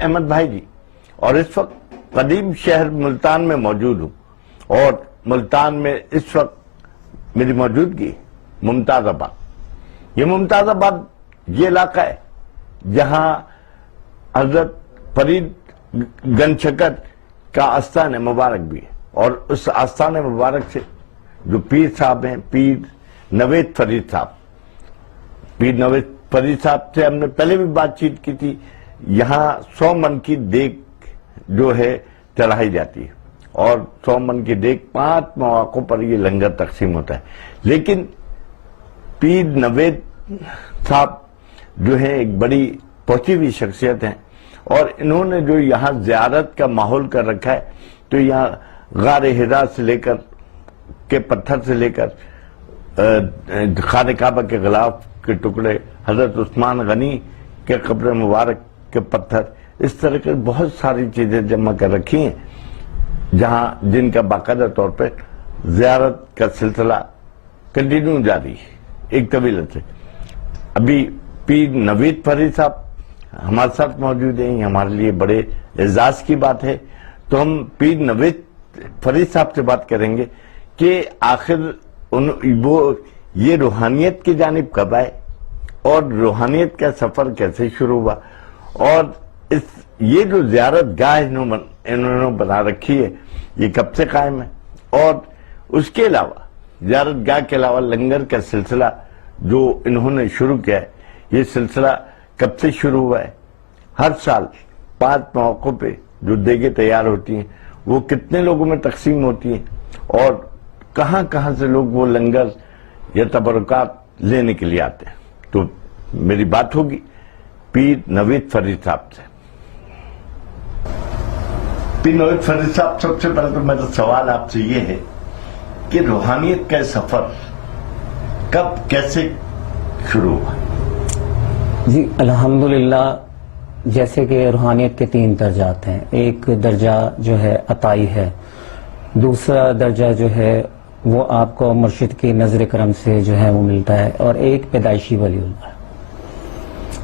احمد بھائی جی، اور اس وقت قدیم شہر ملتان میں موجود ہوں، اور ملتان میں اس وقت میری موجودگی ممتاز آباد۔ یہ ممتاز آباد یہ علاقہ ہے جہاں حضرت فرید گنج شکر کا آستان مبارک بھی ہے، اور اس آستان مبارک سے جو پیر صاحب ہیں، پیر نوید فرید صاحب، پیر نوید فرید صاحب سے ہم نے پہلے بھی بات چیت کی تھی۔ یہاں 100 من کی دیگ جو ہے چڑھائی جاتی ہے، اور 100 من کی دیگ 5 مواقعوں پر یہ لنگر تقسیم ہوتا ہے۔ لیکن پیر نوید صاحب جو ہے ایک بڑی پہنچی ہوئی شخصیت ہیں، اور انہوں نے جو یہاں زیارت کا ماحول کر رکھا ہے، تو یہاں غار حرا سے لے کر کے پتھر سے لے کر خانہ کعبہ کے غلاف کے ٹکڑے، حضرت عثمان غنی کے قبر مبارک کے پتھر، اس طرح کے بہت ساری چیزیں جمع کر رکھی ہیں جہاں جن کا باقاعدہ طور پر زیارت کا سلسلہ کنٹینیو جاری ہے ایک طویل عرصے۔ ابھی پیر نوید فرید صاحب ہمارے ساتھ موجود ہیں، یہ ہمارے لیے بڑے اعزاز کی بات ہے۔ تو ہم پیر نوید فرید صاحب سے بات کریں گے کہ آخر وہ یہ روحانیت کی جانب کب آئے، اور روحانیت کا سفر کیسے شروع ہوا، اور یہ جو زیارت گاہ انہوں نے بنا رکھی ہے یہ کب سے قائم ہے، اور اس کے علاوہ زیارت گاہ کے علاوہ لنگر کا سلسلہ جو انہوں نے شروع کیا ہے، یہ سلسلہ کب سے شروع ہوا ہے، ہر سال 5 مواقعوں پہ جو دیگیں تیار ہوتی ہیں وہ کتنے لوگوں میں تقسیم ہوتی ہیں، اور کہاں کہاں سے لوگ وہ لنگر یا تبرکات لینے کے لیے آتے ہیں۔ تو میری بات ہوگی پیر نوید فرید صاحب سے۔ پیر نوید فرید صاحب، سب سے پہلے تو میرا سوال آپ سے یہ ہے کہ روحانیت کا سفر کب کیسے شروع ہوا؟ جی الحمدللہ، جیسے کہ روحانیت کے 3 درجات ہیں۔ ایک درجہ جو ہے عطائی ہے، دوسرا درجہ جو ہے وہ آپ کو مرشد کی نظر کرم سے جو ہے وہ ملتا ہے، اور ایک پیدائشی ولی اللہ ہے۔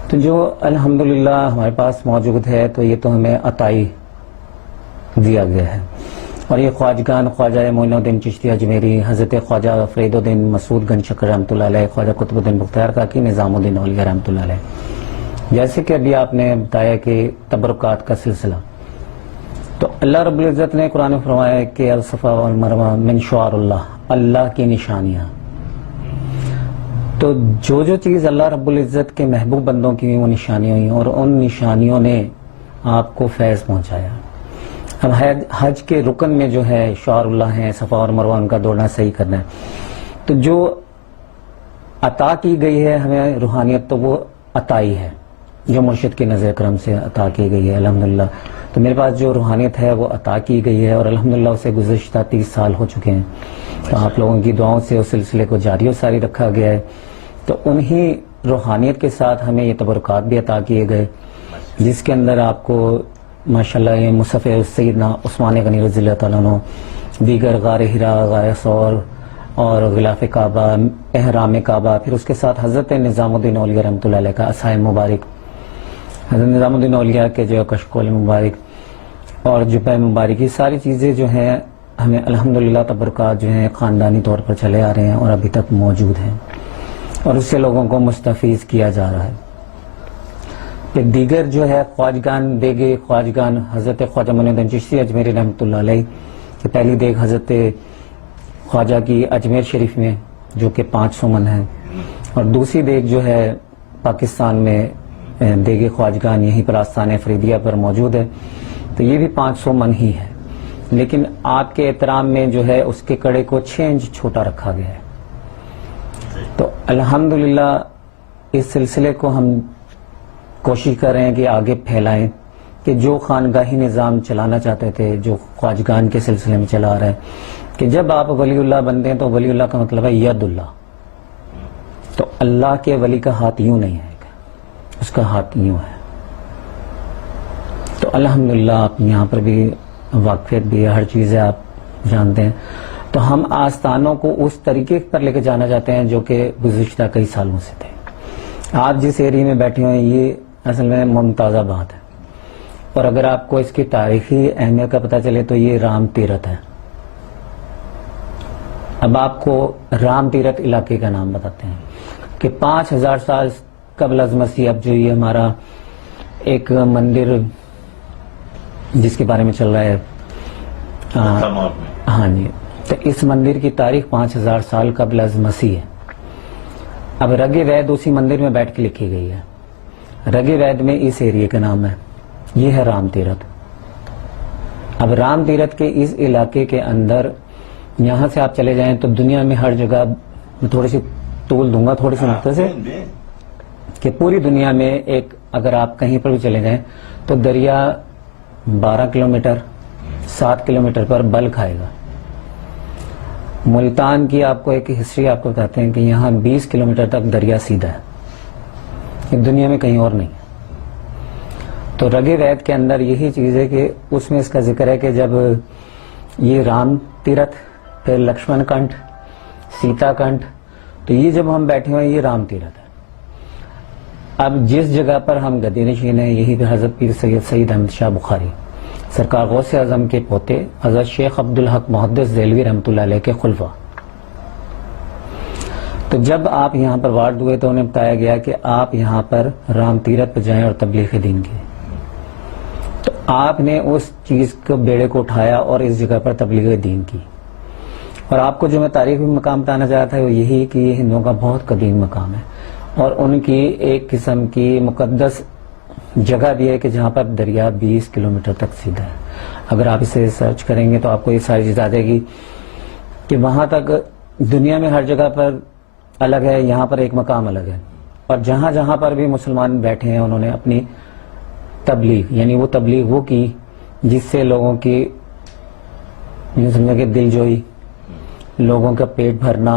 تو جو الحمدللہ ہمارے پاس موجود ہے تو یہ تو ہمیں عطائی دیا گیا ہے، اور یہ خواجگان خواجہ معین الدین چشتی اجمیری، حضرت خواجہ فرید الدین مسعود گنج شکر رحمۃ اللہ علیہ، خواجہ قطب الدین بختیار کاکی، نظام الدین اولیاء رحمۃ اللہ علیہ، جیسے کہ ابھی آپ نے بتایا کہ تبرکات کا سلسلہ، تو اللہ رب العزت نے قرآن میں فرمایا ہے کہ الصفا والمروہ من شعائر اللہ، اللہ کی نشانیاں۔ تو جو چیز اللہ رب العزت کے محبوب بندوں کی وہ نشانیاں ہوئی، اور ان نشانیوں نے آپ کو فیض پہنچایا۔ اب حج کے رکن میں جو ہے شعائر اللہ ہیں، صفا اور مروہ، ان کا دوڑنا صحیح کرنا ہے۔ تو جو عطا کی گئی ہے ہمیں روحانیت، تو وہ عطائی ہے جو مرشد کی نظر کرم سے عطا کی گئی ہے الحمدللہ۔ تو میرے پاس جو روحانیت ہے وہ عطا کی گئی ہے، اور الحمدللہ اسے گزشتہ 30 سال ہو چکے ہیں۔ تو آپ لوگوں کی دعاؤں سے اس سلسلے کو جاری و ساری رکھا گیا ہے۔ تو انہی روحانیت کے ساتھ ہمیں یہ تبرکات بھی عطا کیے گئے، جس کے اندر آپ کو ماشاءاللہ یہ مصحف سیدنا عثمان غنی رضی اللہ تعالیٰ عنہ، دیگر غار حرا، غار ثور، اور غلاف کعبہ، احرام کعبہ، پھر اس کے ساتھ حضرت نظام الدین اولیاء رحمۃ اللہ علیہ کا عصائے مبارک، حضرت نظام الدین اولیاء کے جو کشکول مبارک اور جبہ مبارک، یہ ساری چیزیں جو ہیں ہمیں الحمدللہ تبرکات جو ہیں خاندانی طور پر چلے آ رہے ہیں، اور ابھی تک موجود ہیں، اور اس سے لوگوں کو مستفیض کیا جا رہا ہے۔ پھر دیگر جو ہے خواجگان دیگے خواجگان، حضرت خواجہ معین الدین چشتی اجمیری رحمۃ اللہ علیہ کی پہلی دیگ حضرت خواجہ کی اجمیر شریف میں جو کہ 500 من ہے، اور دوسری دیگ جو ہے پاکستان میں دیگے خواجگان یہیں پر آستان فریدیہ پر موجود ہے، تو یہ بھی 500 من ہی ہے، لیکن آپ کے احترام میں جو ہے اس کے کڑے کو 6 انچ چھوٹا رکھا گیا ہے۔ تو الحمدللہ اس سلسلے کو ہم کوشش کر رہے ہیں کہ آگے پھیلائیں، کہ جو خانگاہی نظام چلانا چاہتے تھے، جو خواجگان کے سلسلے میں چلا رہے ہیں، کہ جب آپ ولی اللہ بنتے ہیں تو ولی اللہ کا مطلب ہے ید اللہ، تو اللہ کے ولی کا ہاتھ یوں نہیں ہے، اس کا ہاتھ یوں ہے۔ تو الحمدللہ آپ یہاں پر بھی واقفیت بھی ہے، ہر چیز ہے آپ جانتے ہیں۔ تو ہم آستانوں کو اس طریقے پر لے کے جانا چاہتے ہیں جو کہ گزشتہ کئی سالوں سے تھے۔ آپ جس ایریا میں بیٹھے ہوئے ہیں یہ اصل میں ممتاز آباد ہے، اور اگر آپ کو اس کی تاریخی اہمیت کا پتہ چلے تو یہ رام تیرتھ ہے. اب آپ کو رام تیرتھ علاقے کا نام بتاتے ہیں کہ 5000 سال قبل از مسیح اب جو یہ ہمارا ایک مندر جس کے بارے میں چل رہا ہے ہاں جی، تو اس مندر کی تاریخ 5000 سال قبل از مسیح ہے. اب رگ وید اسی مندر میں بیٹھ کے لکھی گئی ہے. رگ وید میں اس ایریے کا نام ہے، یہ ہے رام تیرتھ. اب رام تیرتھ کے اس علاقے کے اندر یہاں سے آپ چلے جائیں تو دنیا میں ہر جگہ، میں تھوڑی سی طول دوں گا تھوڑی سی نقطے سے، کہ پوری دنیا میں ایک اگر آپ کہیں پر بھی چلے جائیں تو دریا 12 کلومیٹر 7 کلومیٹر پر بل کھائے گا. ملتان کی آپ کو ایک ہسٹری آپ کو بتاتے ہیں کہ یہاں 20 کلومیٹر تک دریا سیدھا ہے، یہ دنیا میں کہیں اور نہیں ہے. تو رگ وید کے اندر یہی چیز ہے کہ اس میں اس کا ذکر ہے کہ جب یہ رام تیرتھ، پھر لکشمن کنٹھ، سیتا کنٹھ، تو یہ جب ہم بیٹھے ہوئے یہ رام تیرتھ ہے. اب جس جگہ پر ہم گدی نشین ہیں یہی پہ حضرت پیر سید سعید احمد شاہ بخاری سرکار غوث اعظم کے پوتے حضرت شیخ عبدالحق محدث دہلوی رحمۃ اللہ علیہ کے خلفاء. تو جب آپ یہاں پر وارد ہوئے تو انہیں بتایا گیا کہ آپ یہاں پر رام تیرتھ پہ جائیں اور تبلیغ دین کی. تو آپ نے اس چیز کو بیڑے کو اٹھایا اور اس جگہ پر تبلیغ دین کی. اور آپ کو جو میں تاریخی مقام بتانا چاہتا تھا وہ یہی کہ یہ ہندوؤں کا بہت قدیم مقام ہے اور ان کی ایک قسم کی مقدس جگہ بھی ہے کہ جہاں پر دریا 20 کلومیٹر تک سیدھا ہے. اگر آپ اسے سرچ کریں گے تو آپ کو یہ ساری چیز آ جائے گی کہ وہاں تک دنیا میں ہر جگہ پر الگ ہے، یہاں پر ایک مقام الگ ہے. اور جہاں جہاں پر بھی مسلمان بیٹھے ہیں انہوں نے اپنی تبلیغ، یعنی وہ تبلیغ وہ کی جس سے لوگوں کی سمجھا کہ دل جوئی، لوگوں کا پیٹ بھرنا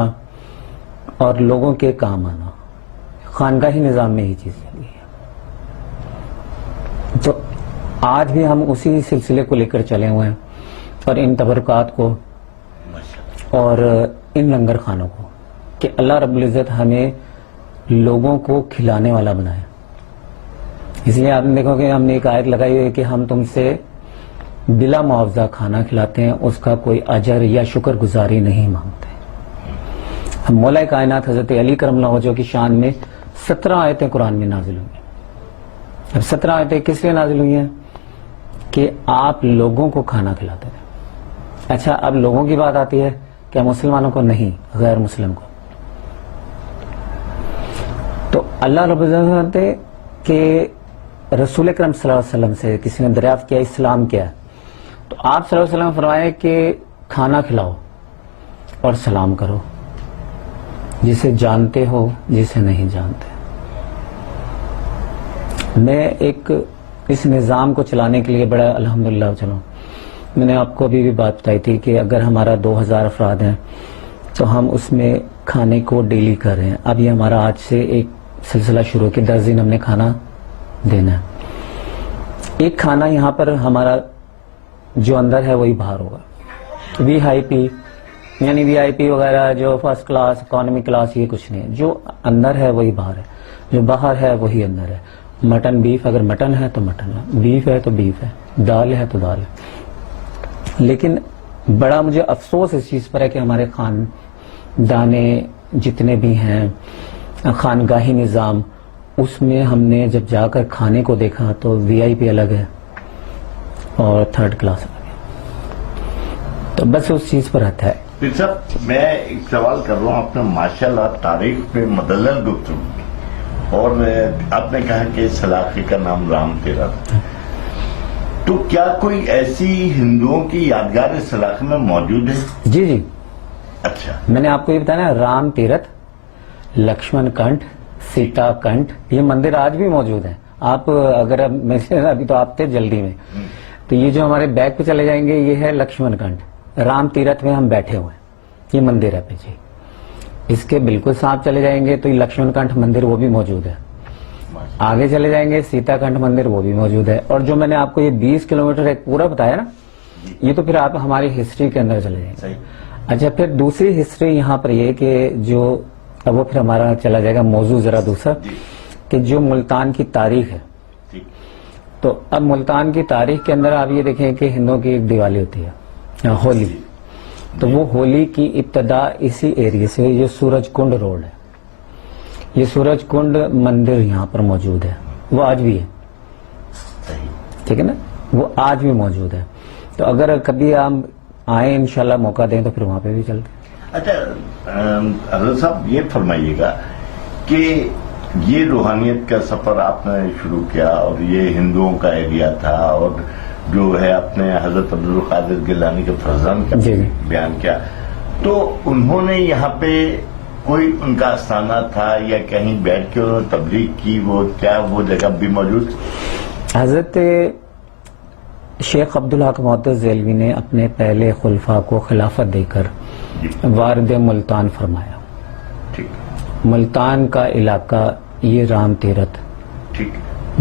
اور لوگوں کے کام آنا. خانقاہی نظام میں یہ چیز چلی ہے. تو آج بھی ہم اسی سلسلے کو لے کر چلے ہوئے ہیں اور ان تبرکات کو اور ان لنگر خانوں کو کہ اللہ رب العزت ہمیں لوگوں کو کھلانے والا بنائے. اس لیے آپ نے دیکھو کہ ہم نے ایک آیت لگائی ہوئی ہے کہ ہم تم سے بلا معاوضہ کھانا کھلاتے ہیں، اس کا کوئی اجر یا شکر گزاری نہیں مانگتے. ہم مولا کائنات حضرت علی کرم اللہ وجہہ کی شان میں 17 آیتیں قرآن میں نازل ہوئی ہیں. اب 17 آیتیں کس لیے نازل ہوئی ہیں؟ کہ آپ لوگوں کو کھانا کھلاتے ہیں. اچھا اب لوگوں کی بات آتی ہے، کیا مسلمانوں کو نہیں، غیر مسلم کو. تو اللہ رب العزت نے کہ رسول اکرم صلی اللہ علیہ وسلم سے کسی نے دریافت کیا اسلام کیا ہے، تو آپ صلی اللہ علیہ وسلم نے فرمایا کہ کھاا کھلاؤ اور سلام کرو، جسے جانتے ہو جسے نہیں جانتے. میں ایک اس نظام کو چلانے کے لیے بڑا الحمدللہ چلوں. میں نے آپ کو ابھی بھی بات بتائی تھی کہ اگر ہمارا 2000 افراد ہیں تو ہم اس میں کھانے کو ڈیلی کر رہے ہیں. اب یہ ہمارا آج سے ایک سلسلہ شروع کہ 10 دن ہم نے کھانا دینا ہے. ایک کھانا یہاں پر ہمارا جو اندر ہے وہی باہر ہوگا. وی آئی پی یعنی وی آئی پی وغیرہ جو فرسٹ کلاس اکانومی کلاس یہ کچھ نہیں ہے. جو اندر ہے وہی باہر ہے، جو باہر ہے وہی اندر ہے. مٹن بیف، اگر مٹن ہے تو مٹن ہے، بیف ہے تو بیف ہے، دال ہے تو دال ہے. لیکن بڑا مجھے افسوس اس چیز پر ہے کہ ہمارے خاندانے جتنے بھی ہیں خانگاہی نظام، اس میں ہم نے جب جا کر کھانے کو دیکھا تو وی آئی پی الگ ہے اور تھرڈ کلاس الگ ہے. تو بس اس چیز پر رہتا ہے. پھر صاحب میں ایک سوال کر رہا ہوں، آپ نے ماشاءاللہ تاریخ پہ مدلل گفتگو کی اور آپ نے کہا کہ اس علاقے کا نام رام تیرتھ، تو کیا کوئی ایسی ہندوؤں کی یادگار اس علاقے میں موجود ہے؟ جی جی. اچھا میں نے آپ کو یہ بتایا نا، رام تیرتھ، لکشمن کنٹھ، سیتا کنٹھ، یہ مندر آج بھی موجود ہیں. آپ اگر ابھی تو آپ تھے جلدی میں، تو یہ جو ہمارے بیک پہ چلے جائیں گے یہ ہے لکشمن کنٹھ. رام تیرتھ میں ہم بیٹھے ہوئے ہیں، یہ مندر ہے پیچھے. اس کے بالکل ساتھ چلے جائیں گے تو یہ لکشمن کنٹھ مندر وہ بھی موجود ہے. آگے چلے جائیں گے سیتا کنٹھ مندر وہ بھی موجود ہے. اور جو میں نے آپ کو یہ 20 کلومیٹر ایک پورا بتایا نا، یہ تو پھر آپ ہماری ہسٹری کے اندر چلے جائیں گے. اچھا پھر دوسری ہسٹری یہاں پر یہ کہ جو اب وہ پھر ہمارا چلا جائے گا موضوع ذرا دوسرا، کہ جو ملتان کی تاریخ ہے تو اب ملتان کی تاریخ کے اندر آپ یہ دیکھیں کہ ہندوؤں کی ایک دیوالی ہوتی ہے ہولی، تو وہ ہولی کی ابتدا اسی ایریے سے، یہ سورج کنڈ روڈ ہے، یہ سورج کنڈ مندر یہاں پر موجود ہے، وہ آج بھی ہے، ٹھیک ہے نا، وہ آج بھی موجود ہے. تو اگر کبھی آپ آئیں انشاءاللہ موقع دیں تو پھر وہاں پہ بھی چلتے ہیں. اچھا حضرت صاحب یہ فرمائیے گا کہ یہ روحانیت کا سفر آپ نے شروع کیا اور یہ ہندوؤں کا ایریا تھا، اور جو ہے اپنے حضرت عبدالقادر گیلانی کے فرزند کا بیان کیا، تو انہوں نے یہاں پہ کوئی ان کا آستانہ تھا یا کہیں بیٹھ کے انہوں نے تبلیغ کی، وہ کیا وہ جگہ بھی موجود؟ حضرت شیخ عبدالحق معتز ذیلوی نے اپنے پہلے خلفاء کو خلافت دے کر وارد ملتان فرمایا. ملتان کا علاقہ یہ رام تیرتھ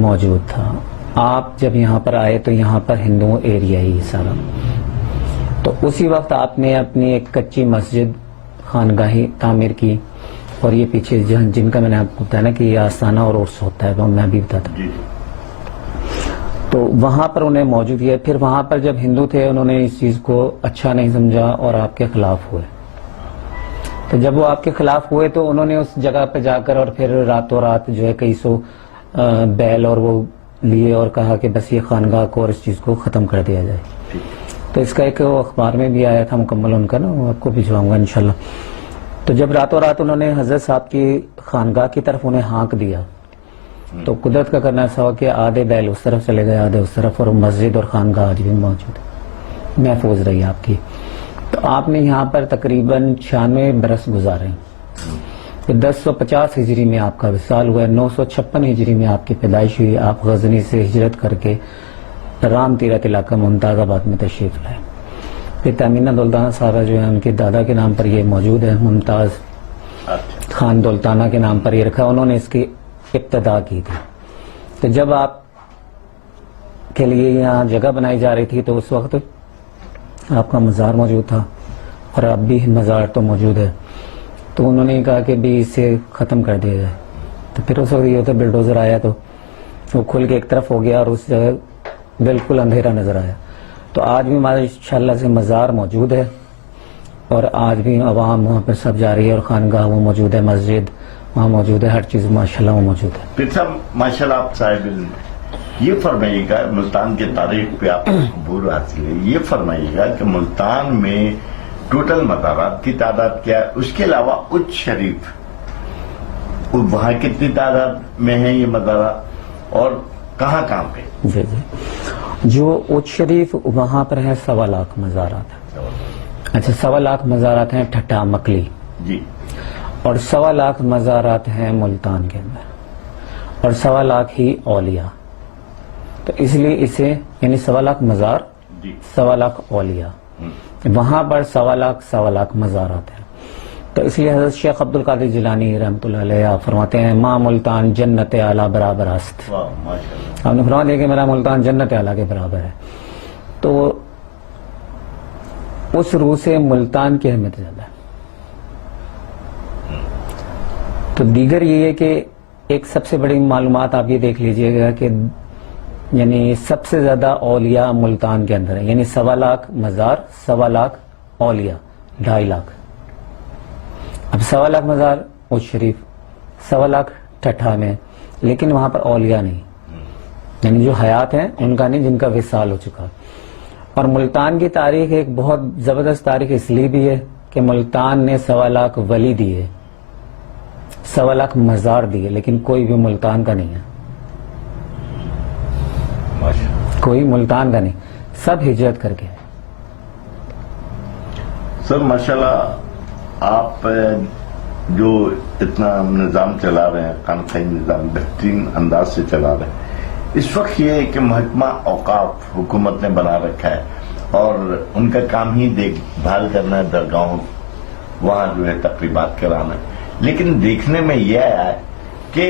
موجود تھا. آپ جب یہاں پر آئے تو یہاں پر ہندوؤں ایریا ہی سارا، تو اسی وقت آپ نے اپنی ایک کچی مسجد خانگاہی تعمیر کی، اور یہ پیچھے جن کا میں نے آپ کو بتایا نا کہ یہ آستانہ اور عرس ہوتا ہے، وہ میں بھی بتاتا ہوں، تو وہاں پر انہیں موجود کیا. پھر وہاں پر جب ہندو تھے انہوں نے اس چیز کو اچھا نہیں سمجھا اور آپ کے خلاف ہوئے. تو جب وہ آپ کے خلاف ہوئے تو انہوں نے اس جگہ پہ جا کر اور پھر راتوں رات جو ہے کئی سو بیل اور وہ لیے اور کہا کہ بس یہ خانگاہ کو اور اس چیز کو ختم کر دیا جائے. تو اس کا ایک اخبار میں بھی آیا تھا مکمل ان کا نا، وہ آپ کو بھجواؤں گا انشاءاللہ. تو جب راتوں رات انہوں نے حضرت صاحب کی خانگاہ کی طرف انہیں ہانک دیا، تو قدرت کا کرنا ایسا ہوا کہ آدھے بیل اس طرف چلے گئے آدھے اس طرف، اور مسجد اور خانگاہ آج بھی موجود ہے، محفوظ رہی آپ کی. تو آپ نے یہاں پر تقریباً 96 برس گزارے. 1050 ہجری میں آپ کا وصال ہوا ہے، 956 ہجری میں آپ کی پیدائش ہوئی. آپ غزنی سے ہجرت کر کے رام تیرتھ علاقہ ممتاز آباد میں تشریف لائے. پھر تامینہ دولتانہ صاحبہ جو ہے ان کے دادا کے نام پر یہ موجود ہے، ممتاز خان دولتانہ کے نام پر یہ رکھا، انہوں نے اس کی ابتدا کی تھی. تو جب آپ کے لیے یہاں جگہ بنائی جا رہی تھی تو اس وقت آپ کا مزار موجود تھا، اور اب بھی مزار تو موجود ہے. تو انہوں نے کہا کہ بھی اسے ختم کر دیا جائے. تو پھر اس وقت یہ ہوتا بلڈوزر آیا تو وہ کھل کے ایک طرف ہو گیا اور اس جگہ بالکل اندھیرا نظر آیا. تو آج بھی ماشاءاللہ سے مزار موجود ہے، اور آج بھی عوام وہاں پر سب جا رہی ہے، اور خانگاہ وہ موجود ہے، مسجد وہاں موجود ہے، ہر چیز ماشاءاللہ وہ موجود ہے. پھر صاحب ماشاءاللہ آپ صاحب علم یہ فرمائیے گا، ملتان کے تاریخ پہ آپ کو عبور حاصل ہے، یہ فرمائیے گا کہ ملتان میں ٹوٹل مزارات کی تعداد کیا ہے، اس کے علاوہ اچ شریف وہاں کتنی تعداد میں ہیں یہ مزارات، اور کہاں کہاں پہ؟ جی جی، جو اچ شریف وہاں پر ہیں 1.25 لاکھ مزارات ہیں. اچھا 1.25 لاکھ مزارات ہیں ٹھٹا مکلی جی، اور 1.25 لاکھ مزارات ہیں ملتان کے اندر، اور 1.25 لاکھ ہی اولیاء. تو اس لیے اسے یعنی 1.25 لاکھ مزار، 1.25 لاکھ اولیاء، وہاں پر 1.25 لاکھ مزارات ہیں. تو اس لیے حضرت شیخ عبدالقادر جیلانی رحمۃ اللہ علیہ آپ فرماتے ہیں ماں ملتان جنت اعلیٰ برابر است. آپ نے فرما دیا کہ میرا ملتان جنت اعلیٰ کے برابر ہے. تو اس روح سے ملتان کی اہمیت زیادہ ہے. تو دیگر یہ ہے کہ ایک سب سے بڑی معلومات آپ یہ دیکھ لیجئے گا کہ یعنی سب سے زیادہ اولیاء ملتان کے اندر ہے، یعنی 1.25 لاکھ مزار، 1.25 لاکھ اولیاء، 2.5 لاکھ. اب 1.25 لاکھ مزار اچ شریف، 1.25 لاکھ ٹھٹھا میں، لیکن وہاں پر اولیاء نہیں، یعنی جو حیات ہیں ان کا نہیں، جن کا وصال ہو چکا. اور ملتان کی تاریخ ایک بہت زبردست تاریخ اس لیے بھی ہے کہ ملتان نے 1.25 لاکھ ولی دیے، 1.25 لاکھ مزار دیے، لیکن کوئی بھی ملتان کا نہیں ہے، کوئی ملتان کا نہیں، سب ہجرت کر کے. سر ماشاءاللہ آپ جو اتنا نظام چلا رہے ہیں، خانقاہی نظام بہترین انداز سے چلا رہے ہیں، اس وقت یہ ہے کہ محکمہ اوقاف حکومت نے بنا رکھا ہے اور ان کا کام ہی دیکھ بھال کرنا ہے، درگاہوں وہاں جو ہے تقریبات کرانا ہے. لیکن دیکھنے میں یہ آیا ہے کہ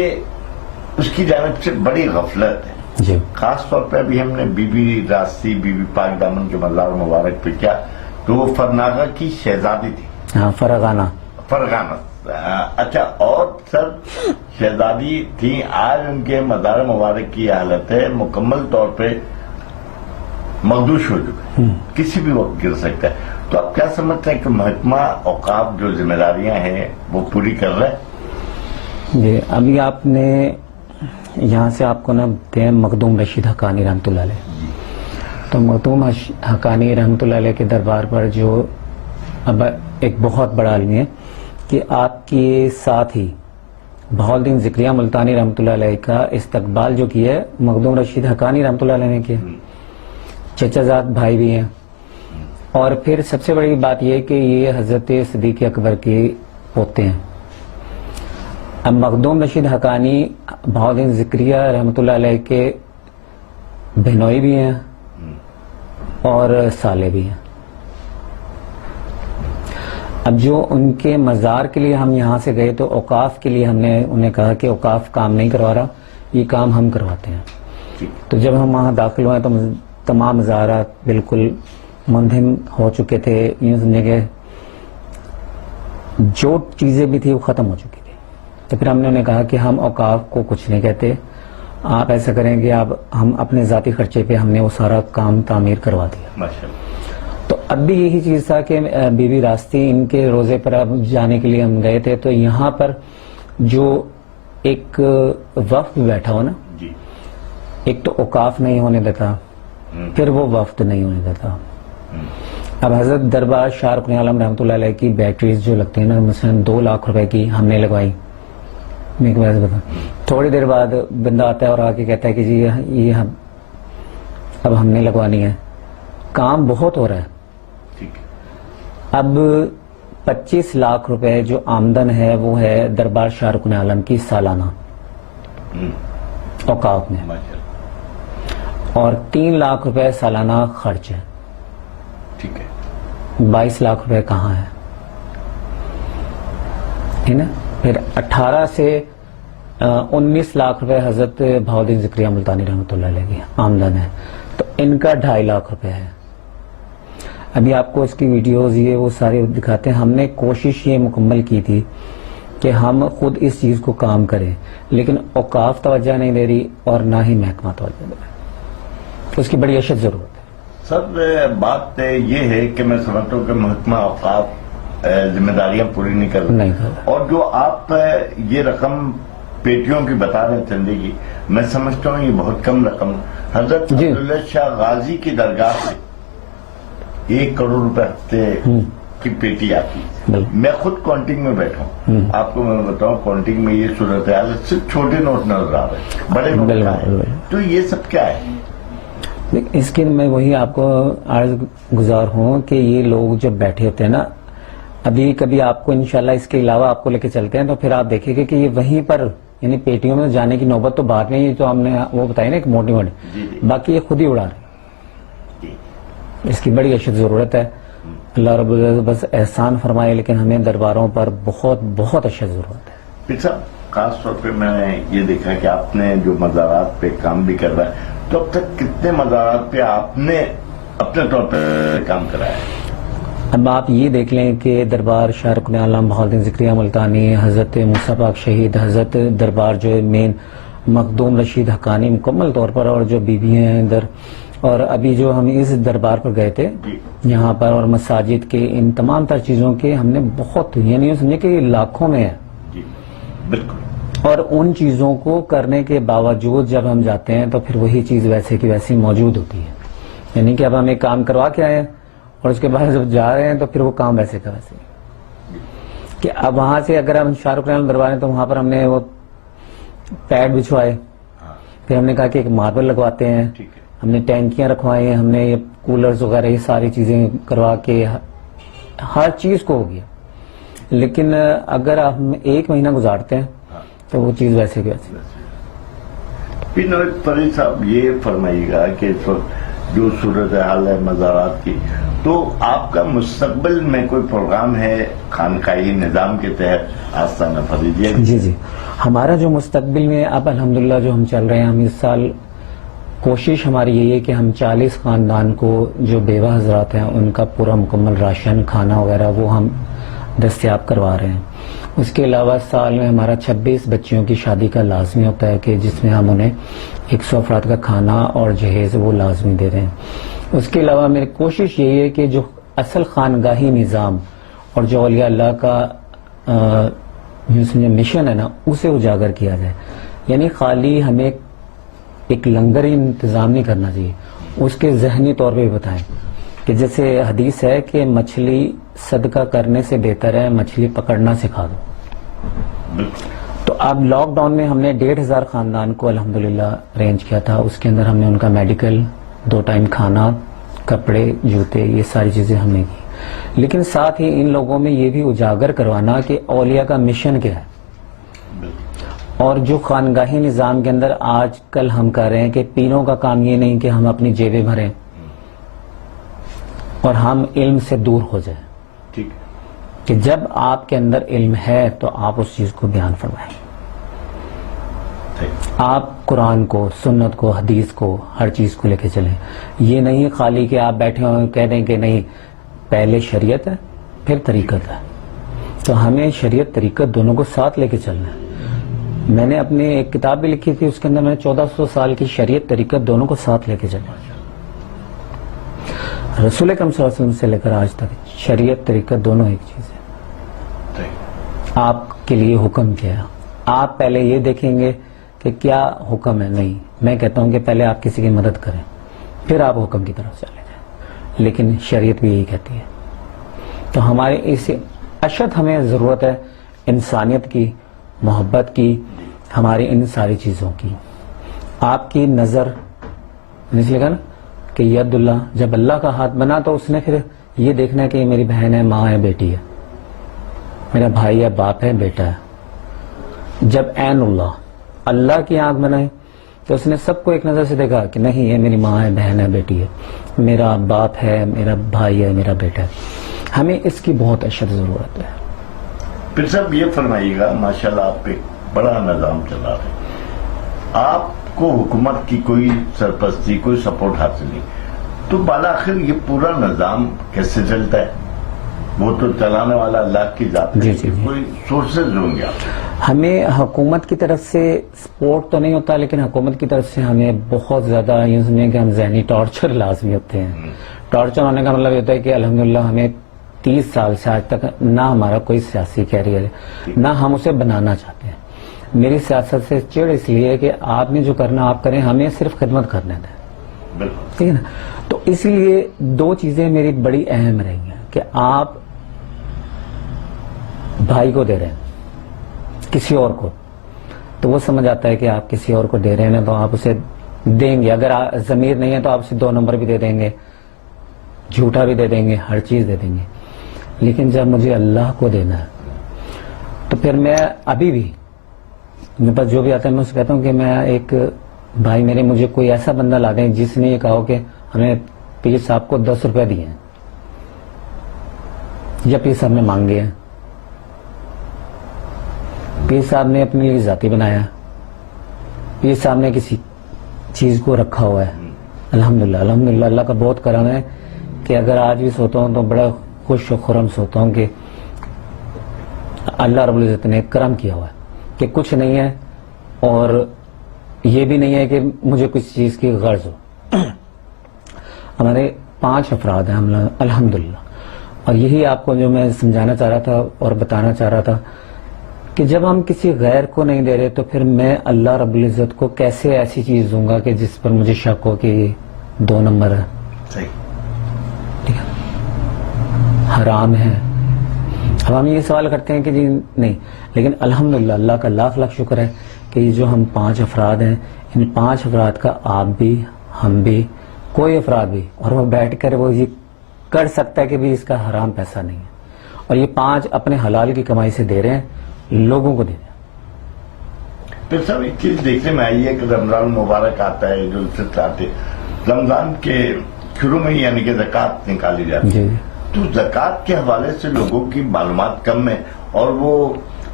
اس کی جانب سے بڑی غفلت ہے. جی، خاص طور پہ ابھی ہم نے بی بی راستی، بی بی پاک دامن کے مزار مبارک پہ کیا، تو وہ فرناغہ کی شہزادی تھی. ہاں، فرغانہ فرقانہ. اچھا، اور سر شہزادی تھی، آج ان کے مزار مبارک کی حالت ہے مکمل طور پہ مخدوش ہو چکا ہے، کسی بھی وقت گر سکتا ہے. تو آپ کیا سمجھتے ہیں کہ محکمہ اوقاف جو ذمہ داریاں ہیں وہ پوری کر رہا ہے؟ جی، ابھی آپ نے یہاں سے آپ کو نا بتایا مخدوم رشید حقانی رحمۃ اللہ علیہ. تو مخدوم حقانی رحمۃ اللہ علیہ کے دربار پر جو اب ایک بہت بڑا عالم ہے کہ آپ کے ساتھ ہی بہاؤالدین ذکریہ ملتانی رحمۃ اللہ علیہ کا استقبال جو کیا ہے مخدوم رشید حقانی رحمۃ اللہ علیہ نے کیا، چچا زاد بھائی بھی ہیں. اور پھر سب سے بڑی بات یہ ہے کہ یہ حضرت صدیق اکبر کے پوتے ہیں. اب مخدوم رشید حقانی بہاؤالدین ذکریہ رحمۃ اللہ علیہ کے بہنوئی بھی ہیں اور سالے بھی ہیں. اب جو ان کے مزار کے لیے ہم یہاں سے گئے تو اوقاف کے لیے ہم نے انہیں کہا کہ اوقاف کام نہیں کروا رہا، یہ کام ہم کرواتے ہیں. تو جب ہم وہاں داخل ہوئے تو تمام مزارات بالکل منہدم ہو چکے تھے، یوں سمجھے کہ جو چیزیں بھی تھی وہ ختم ہو چکی تھی. تو پھر ہم نے انہیں کہا کہ ہم اوقاف کو کچھ نہیں کہتے، آپ ایسا کریں کہ آپ ہم اپنے ذاتی خرچے پہ ہم نے وہ سارا کام تعمیر کروا دیا. تو اب بھی یہی چیز تھا کہ بی بی راستی ان کے روزے پر اب جانے کے لیے ہم گئے تھے تو یہاں پر جو ایک وفد بیٹھا ہو نا، ایک تو اوقاف نہیں ہونے دیتا، پھر وہ وفد نہیں ہونے دیتا. اب حضرت دربار شاہ رکن عالم رحمۃ اللہ علیہ کی بیٹریز جو لگتی ہیں نا، مثلا 2 لاکھ روپے کی ہم نے لگوائی. میں ایک بات بتا، تھوڑی دیر بعد بندہ آتا ہے اور آ کے کہتا ہے کہ جی یہ اب ہم نے لگوانی ہے. کام بہت ہو رہا ہے. اب 25 لاکھ روپے جو آمدن ہے وہ ہے دربار شاہ رکن عالم کی سالانہ اوقاف میں، اور 3 لاکھ روپے سالانہ خرچ ہے. 22 لاکھ روپے کہاں ہے نا. پھر 18 سے 19 لاکھ روپے حضرت بہاؤالدین ذکریہ ملتانی رحمۃ اللہ علیہ کی آمدن ہے. تو ان کا 2.5 لاکھ روپے ہے. ابھی آپ کو اس کی ویڈیوز یہ وہ سارے دکھاتے ہیں. ہم نے کوشش یہ مکمل کی تھی کہ ہم خود اس چیز کو کام کریں، لیکن اوقاف توجہ نہیں دے رہی اور نہ ہی محکمہ توجہ دے رہا. اس کی بڑی اشد ضرورت ہے. سر بات یہ ہے کہ میں سمجھتا ہوں کہ محکمہ اوقاف ذمہ داریاں پوری نہیں کر رہے، اور جو آپ یہ رقم پیٹیوں کی بتا رہے ہیں چندے کی، میں سمجھتا ہوں یہ بہت کم رقم. حضرت عبداللہ شاہ غازی کی درگاہ سے 1 کروڑ روپے ہفتے کی پیٹی آتی. میں خود کاؤنٹنگ میں بیٹھا ہوں، آپ کو میں بتاؤں کاؤنٹنگ میں یہ صورتحال ہے، صرف چھوٹے نوٹ نظر آ رہے ہیں، بڑے نوٹ. تو یہ سب کیا ہے؟ اس کے میں وہی آپ کو عرض گزار ہوں کہ یہ لوگ جب بیٹھے ہوتے ہیں نا، ابھی کبھی آپ کو انشاءاللہ اس کے علاوہ آپ کو لے کے چلتے ہیں تو پھر آپ دیکھیں گے کہ یہ وہیں پر یعنی پیٹیوں میں جانے کی نوبت تو بعد میں ہی تو ہم نے وہ بتائی نا ایک موٹی موٹی، باقی یہ خود ہی اڑا رہے. اس کی بڑی اشد ضرورت ہے. اللہ رب العزت بس احسان فرمائے، لیکن ہمیں درباروں پر بہت بہت اشد ضرورت ہے. پھر خاص طور پہ میں نے یہ دیکھا کہ آپ نے جو مزارات پہ کام بھی کر رہا ہے، تو اب تک کتنے مزارات پہ آپ نے اپنے طور پہ کام کرایا ہے؟ اب آپ یہ دیکھ لیں کہ دربار شاہ رکن عالم بہاؤالدین ذکریہ ملتانی، حضرت موسیٰ پاک شہید، حضرت دربار جو مین مخدوم رشید حقانی مکمل طور پر، اور جو بیوی ہیں ادھر، اور ابھی جو ہم اس دربار پر گئے تھے یہاں پر، اور مساجد کے ان تمام تر چیزوں کے ہم نے بہت یعنی سمجھے کہ لاکھوں میں ہے. بالکل. اور ان چیزوں کو کرنے کے باوجود جب ہم جاتے ہیں تو پھر وہی چیز ویسے کی ویسی موجود ہوتی ہے. یعنی کہ اب ہم ایک کام کروا کے آئے ہیں اور اس کے بعد جب جا رہے ہیں تو پھر وہ کام ویسے کا ویسے کہ اب وہاں سے اگر ہم شاہ رکن عالم دربار ہیں تو وہاں پر ہم نے وہ پیڈ بچھوائے، پھر ہم نے کہا کہ ایک ماربل لگواتے ہیں، ہم نے ٹینکیاں رکھوائی ہیں، ہم نے یہ کولرز وغیرہ یہ ساری چیزیں کروا کے ہر چیز کو ہو گیا. لیکن اگر ہم 1 مہینہ گزارتے ہیں تو وہ چیز ویسے کی ویسے. فرید صاحب یہ فرمائیے گا کہ اس وقت جو صورتحال ہے مزارات کی، تو آپ کا مستقبل میں کوئی پروگرام ہے خانقاہی نظام کے تحت آستانہ فریدیہ؟ جی ہمارا جو مستقبل میں اب الحمدللہ جو ہم چل رہے ہیں، ہم اس سال کوشش ہماری یہی ہے کہ ہم 40 خاندان کو جو بیوہ حضرات ہیں ان کا پورا مکمل راشن کھانا وغیرہ وہ ہم دستیاب کروا رہے ہیں. اس کے علاوہ سال میں ہمارا 26 بچیوں کی شادی کا لازمی ہوتا ہے کہ جس میں ہم انہیں 100 افراد کا کھانا اور جہیز وہ لازمی دے رہے ہیں. اس کے علاوہ میری کوشش یہی ہے کہ جو اصل خانگاہی نظام اور جو اولیاء اللہ کا مشن ہے نا اسے اجاگر کیا جائے. یعنی خالی ہمیں ایک لنگر انتظام نہیں کرنا چاہیے, اس کے ذہنی طور پہ بھی بتائیں کہ جیسے حدیث ہے کہ مچھلی صدقہ کرنے سے بہتر ہے مچھلی پکڑنا سکھا دو. تو اب لاک ڈاؤن میں ہم نے 1,500 خاندان کو الحمدللہ ارینج کیا تھا. اس کے اندر ہم نے ان کا میڈیکل, 2 ٹائم کھانا, کپڑے, جوتے, یہ ساری چیزیں ہم نے کی. لیکن ساتھ ہی ان لوگوں میں یہ بھی اجاگر کروانا کہ اولیاء کا مشن کیا ہے. اور جو خانگاہی نظام کے اندر آج کل ہم کر رہے ہیں کہ پیروں کا کام یہ نہیں کہ ہم اپنی جیبیں بھریں اور ہم علم سے دور ہو جائیں. ٹھیک کہ جب آپ کے اندر علم ہے تو آپ اس چیز کو بیان فرمائیں. آپ قرآن کو, سنت کو, حدیث کو, ہر چیز کو لے کے چلیں. یہ نہیں خالی کہ آپ بیٹھے ہوئے کہہ دیں کہ نہیں پہلے شریعت ہے پھر طریقت ہے. تو ہمیں شریعت طریقت دونوں کو ساتھ لے کے چلنا ہے. میں نے اپنی ایک کتاب بھی لکھی تھی, اس کے اندر میں 1400 سال کی شریعت طریقت دونوں کو ساتھ لے کے چلنا. رسول اکرم صلی اللہ علیہ وسلم سے لے کر آج تک شریعت طریقت دونوں ایک چیز ہے. آپ کے لیے حکم کیا ہے, آپ پہلے یہ دیکھیں گے کہ کیا حکم ہے. نہیں, میں کہتا ہوں کہ پہلے آپ کسی کی مدد کریں پھر آپ حکم کی طرف چلے جائیں. لیکن شریعت بھی یہی کہتی ہے. تو ہمارے اس اشد ہمیں ضرورت ہے انسانیت کی, محبت کی, ہماری ان ساری چیزوں کی. آپ کی نظر اس لیے کہا نا کہ ید اللہ, جب اللہ کا ہاتھ بنا تو اس نے پھر یہ دیکھنا ہے کہ یہ میری بہن ہے, ماں ہے, بیٹی ہے, میرا بھائی ہے, باپ ہے, بیٹا ہے. جب عین اللہ, اللہ کی آنکھ بنائے تو اس نے سب کو ایک نظر سے دیکھا کہ نہیں یہ میری ماں ہے, بہن ہے, بیٹی ہے, میرا باپ ہے, میرا بھائی ہے, میرا بیٹا ہے. ہمیں اس کی بہت اشد ضرورت ہے. پھر صاحب یہ فرمائیے گا, ماشاءاللہ آپ پہ بڑا نظام چلا رہے ہیں, آپ کو حکومت کی کوئی سرپرستی, کوئی سپورٹ حاصل نہیں, تو بالآخر یہ پورا نظام کیسے چلتا ہے؟ وہ تو چلانے والا اللہ کی ذات ہے. کوئی سورسز ہوں گے آپ؟ ہمیں حکومت کی طرف سے سپورٹ تو نہیں ہوتا, لیکن حکومت کی طرف سے ہمیں بہت زیادہ یہ سمجھیں کہ ہم ذہنی ٹارچر لازمی ہوتے ہیں. ٹارچر ہونے کا مطلب یہ ہوتا ہے کہ الحمدللہ ہمیں 30 سال سے آج تک نہ ہمارا کوئی سیاسی کیریئر ہے, نہ ہم اسے بنانا چاہتے ہیں. میری سیاست سے چڑ اس لیے ہے کہ آپ نے جو کرنا آپ کریں, ہمیں صرف خدمت کرنے دیں. ٹھیک ہے نا. تو اس لیے 2 چیزیں میری بڑی اہم رہی ہیں کہ آپ بھائی کو دے رہے ہیں کسی اور کو, تو وہ سمجھ آتا ہے کہ آپ کسی اور کو دے رہے ہیں تو آپ اسے دیں گے. اگر ضمیر نہیں ہے تو آپ اسے 2 نمبر بھی دے دیں گے, جھوٹا بھی دے دیں گے, ہر چیز دے دیں گے. لیکن جب مجھے اللہ کو دینا ہے تو پھر میں ابھی بھی میرے پاس جو بھی آتا ہے میں اسے کہتا ہوں کہ میں ایک بھائی میرے مجھے کوئی ایسا بندہ لا دیں جس نے یہ کہا کہ ہمیں پیر صاحب کو 10 روپے دیے ہیں یا پیر صاحب نے مانگے ہیں, پیر صاحب نے اپنے لیے ذاتی بنایا, پیر صاحب نے کسی چیز کو رکھا ہوا ہے. الحمدللہ الحمدللہ اللہ کا بہت کرم ہے کہ اگر آج بھی سوتا ہوں تو بڑا خوش و خرم سوتا ہوں کہ اللہ رب العزت نے کرم کیا ہوا ہے کہ کچھ نہیں ہے اور یہ بھی نہیں ہے کہ مجھے کچھ چیز کی غرض ہو. ہمارے 5 افراد ہیں ہم الحمدللہ, اور یہی آپ کو جو میں سمجھانا چاہ رہا تھا اور بتانا چاہ رہا تھا کہ جب ہم کسی غیر کو نہیں دے رہے تو پھر میں اللہ رب العزت کو کیسے ایسی چیز دوں گا کہ جس پر مجھے شک ہو کہ یہ 2 نمبر ہے, ٹھیک ہے, حرام ہے. اب ہم یہ سوال کرتے ہیں کہ جی نہیں, لیکن الحمدللہ اللہ کا لاکھ لاکھ شکر ہے کہ یہ جو ہم 5 افراد ہیں, ان 5 افراد کا آپ بھی, ہم بھی, کوئی افراد بھی, اور وہ بیٹھ کر وہ یہ کر سکتا ہے کہ بھی اس کا حرام پیسہ نہیں ہے, اور یہ 5 اپنے حلال کی کمائی سے دے رہے ہیں, لوگوں کو دے رہے ہیں. پھر سب ایک چیز دیکھنے میں آئی ہے کہ رمضان مبارک آتا ہے, جو الفطر آتے, رمضان کے شروع میں یعنی کہ زکوٰۃ نکالی جاتی ہے, تو زکوٰۃ کے حوالے سے لوگوں کی معلومات کم ہے, اور وہ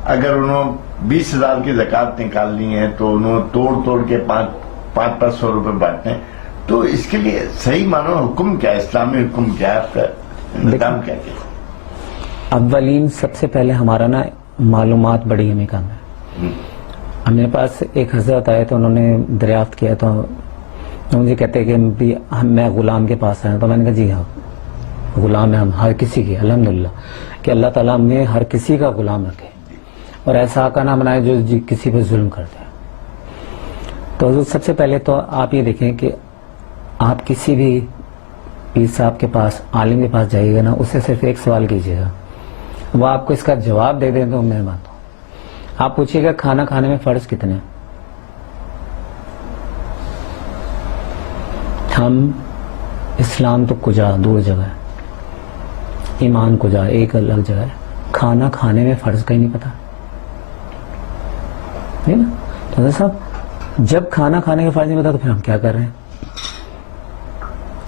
اگر انہوں 20,000 کی زکوٰۃ نکالنی ہے تو انہوں توڑ کے 500 روپے بانٹنے, تو اس کے لیے صحیح معنی حکم کیا ہے, اسلامی حکم کیا ہے, آپ کا نظام کیا ہے؟ اولین سب سے پہلے ہمارا نا معلومات بڑی ہمیں کم ہے. میرے پاس ایک حضرت آئے تو انہوں نے دریافت کیا تو مجھے کہتے کہ میں غلام کے پاس آیا. تو میں نے کہا جی ہاں غلام ہے ہم ہر کسی کے, الحمدللہ کہ اللہ تعالیٰ ہمیں ہر کسی کا غلام رکھے اور ایسا آقا نہ بنائے جو کسی پہ ظلم کرتے ہیں. تو حضور سب سے پہلے تو آپ یہ دیکھیں کہ آپ کسی بھی پیر صاحب کے پاس, عالم کے پاس جائیے گا نا, اسے صرف ایک سوال کیجیے گا, وہ آپ کو اس کا جواب دے دیں تو میں مانتا ہوں. آپ پوچھیے گا کھانا کھانے میں فرض کتنے ہیں. ہم اسلام تو کجا دور جگہ ہے, ایمان کجا ایک الگ جگہ ہے. کھانا کھانے میں فرض کا ہی نہیں پتا, نہیں نا. تو حضرت صاحب جب کھانا کھانے کا فرض نہیں پتا تو پھر ہم کیا کر رہے ہیں؟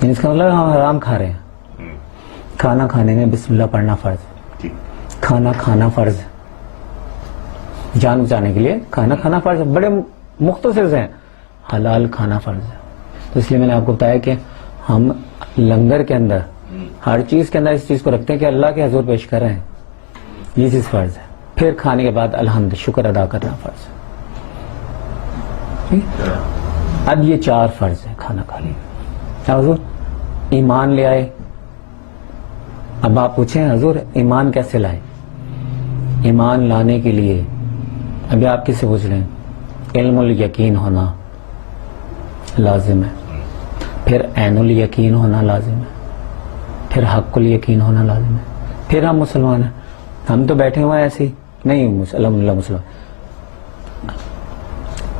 اس کا مطلب ہم حرام کھا رہے ہیں. کھانا کھانے میں بسم اللہ پڑھنا فرض ہے, کھانا کھانا فرض ہے, جان بچانے کے لیے کھانا کھانا فرض ہے. بڑے مختصر ہیں, حلال کھانا فرض ہے. تو اس لیے میں نے آپ کو بتایا کہ ہم لنگر کے اندر ہر چیز کے اندر اس چیز کو رکھتے ہیں کہ اللہ کے حضور پیش کر رہے ہیں, یہ چیز فرض ہے. پھر کھانے کے بعد الحمد شکر ادا کرنا فرض ہے. اب یہ 4 فرض ہے کھانا کھانے میں. حضور ایمان لے آئے. اب آپ پوچھیں حضور ایمان کیسے لائے؟ ایمان لانے کے لیے ابھی آپ کس سے پوچھ رہے ہیں؟ علم الیقین ہونا لازم ہے, پھر عین الیقین ہونا لازم ہے, پھر حق الیقین ہونا لازم ہے, پھر ہم مسلمان ہیں. ہم تو بیٹھے ہوئے ہیں ایسے ہی نہیں, الحمدللہ مسلمان.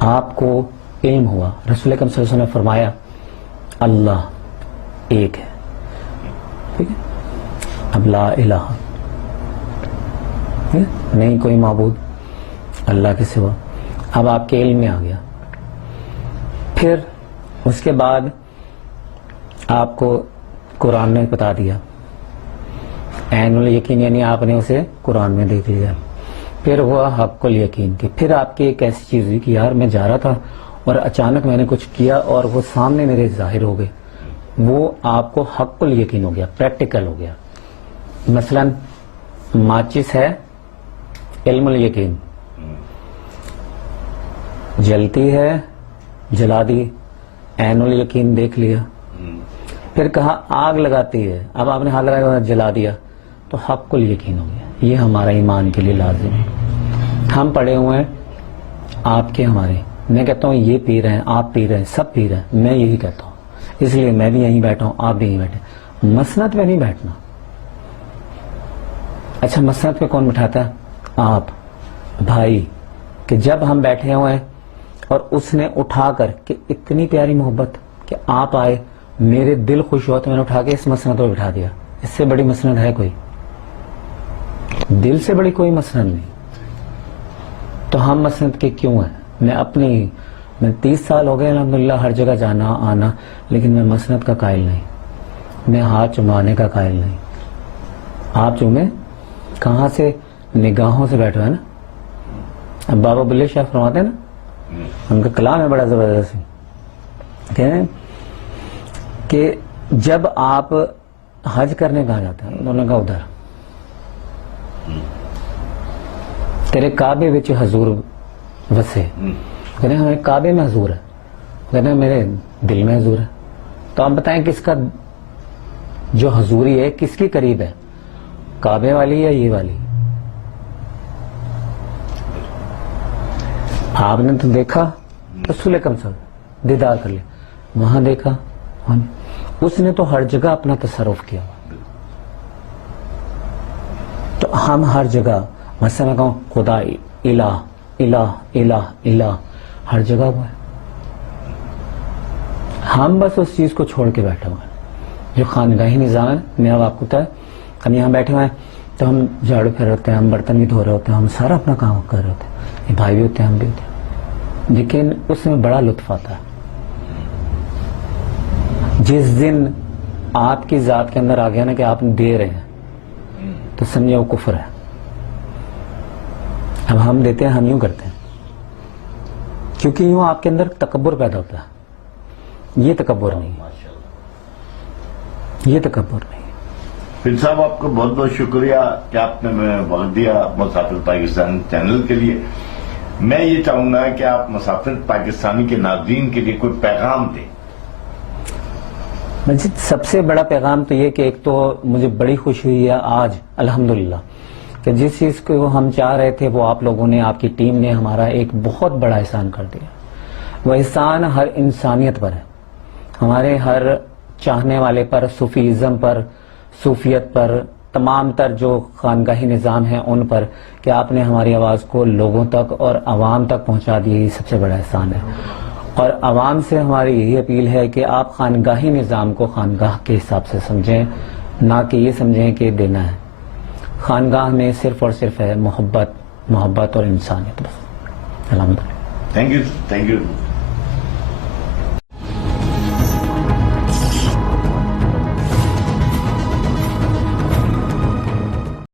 آپ کو علم ہوا, رسول اکرم صلی اللہ علیہ وسلم نے فرمایا اللہ ایک ہے, ٹھیک ہے. اب لا الہ نہیں کوئی معبود اللہ کے سوا, اب آپ کے علم میں آ گیا. پھر اس کے بعد آپ کو قرآن نے بتا دیا عین الیقین, یعنی آپ نے اسے قرآن میں دیکھ لیا. پھر ہوا حق الیقین کی. پھر آپ کی ایک ایسی چیز ہوئی کہ یار میں جا رہا تھا اور اچانک میں نے کچھ کیا اور وہ سامنے میرے ظاہر ہو گئے, وہ آپ کو حق الیقین ہو گیا, پریکٹیکل ہو گیا. مثلا ماچس ہے, علم الیقین, جلتی ہے جلا دی, عین الیقین دیکھ لیا. پھر کہا آگ لگاتی ہے, اب آپ نے ہاتھ لگایا جلا دیا, تو حق الیقین ہو گیا. یہ ہمارا ایمان کے لیے لازم ہے. ہم پڑے ہوئے ہیں آپ کے ہمارے, میں کہتا ہوں یہ پی رہے ہیں, آپ پی رہے ہیں, سب پی رہے ہیں, میں یہی کہتا ہوں. اس لیے میں بھی یہیں بیٹھا ہوں, آپ بھی یہیں بیٹھے. مسند پہ نہیں بیٹھنا. اچھا مسند پہ کون بٹھاتا ہے؟ آپ بھائی, کہ جب ہم بیٹھے ہوئے ہیں اور اس نے اٹھا کر کہ اتنی پیاری محبت کہ آپ آئے, میرے دل خوش ہوا تو میں نے اٹھا کے اس مسند پہ بٹھا دیا. اس سے بڑی مسند ہے کوئی؟ دل سے بڑی کوئی مسند نہیں. تو ہم مسند کے کیوں ہیں؟ میں 30 سال ہو گئے الحمدللہ ہر جگہ جانا آنا, لیکن میں مسند کا قائل نہیں, میں ہاتھ چمانے کا قائل نہیں. آپ چومیں کہاں سے؟ نگاہوں سے بیٹھے ہیں نا. اب بابا بلے شاہ فرماتے ہیں نا, ان کا کلام ہے بڑا زبردست, کہتے ہیں کہ جب آپ حج کرنے کہاں جاتے ہیں, انہوں نے کہا ادھر تیرے کعبے وچ حضور وسے. کہتے ہیں ہمیں کعبے میں حضور ہے, کہتے ہیں میرے دل میں حضور ہے. تو آپ بتائیں کس کا جو حضوری ہے کس کی قریب ہے, کعبے والی یا یہ والی؟ آپ نے تو دیکھا رسول اکرم صلی اللہ علیہ وسلم, دیدار کر لیا, وہاں دیکھا, اس نے تو ہر جگہ اپنا تصرف کیا. تو ہم ہر جگہ, مثلا میں کہوں خدا الہ الہ الہ الہ, ہر جگہ وہ ہے. ہم بس اس چیز کو چھوڑ کے بیٹھے ہوئے ہیں جو خانگاہی نظام ہے. میں اب آپ کو بتایا, ہم یہاں بیٹھے ہوئے ہیں تو ہم جھاڑو پھیر رہے ہوتے ہیں, ہم برتن بھی دھو رہے ہوتے ہیں, ہم سارا اپنا کام کر رہے ہوتے ہیں, یہ بھائی بھی ہوتے ہیں, ہم بھی ہوتے ہیں, لیکن اس میں بڑا لطف آتا ہے. جس دن آپ کی ذات کے اندر آ گیا نا کہ آپ دے رہے ہیں تو سمجھے وہ کفر ہے. اب ہم دیتے ہیں, ہم یوں کرتے ہیں, کیونکہ یوں آپ کے اندر تکبر پیدا ہوتا ہے. یہ تکبر نہیں, یہ تکبر نہیں. پھر صاحب آپ کو بہت بہت شکریہ کہ آپ نے وقت دیا مسافر پاکستان چینل کے لیے. میں یہ چاہوں گا کہ آپ مسافر پاکستانی کے ناظرین کے لیے کوئی پیغام دیں. مجید سب سے بڑا پیغام تو یہ کہ ایک تو مجھے بڑی خوشی ہوئی ہے آج الحمدللہ کہ جس چیز کو ہم چاہ رہے تھے وہ آپ لوگوں نے، آپ کی ٹیم نے ہمارا ایک بہت بڑا احسان کر دیا. وہ احسان ہر انسانیت پر ہے، ہمارے ہر چاہنے والے پر، صوفیزم پر، صوفیت پر، تمام تر جو خانگاہی نظام ہیں ان پر، کہ آپ نے ہماری آواز کو لوگوں تک اور عوام تک پہنچا دی. یہ سب سے بڑا احسان ہے. اور عوام سے ہماری یہی اپیل ہے کہ آپ خانگاہی نظام کو خانگاہ کے حساب سے سمجھیں، نہ کہ یہ سمجھیں کہ دینا ہے. خانگاہ میں صرف اور صرف ہے محبت اور انسانیت بس. الحمدللہ. Thank you.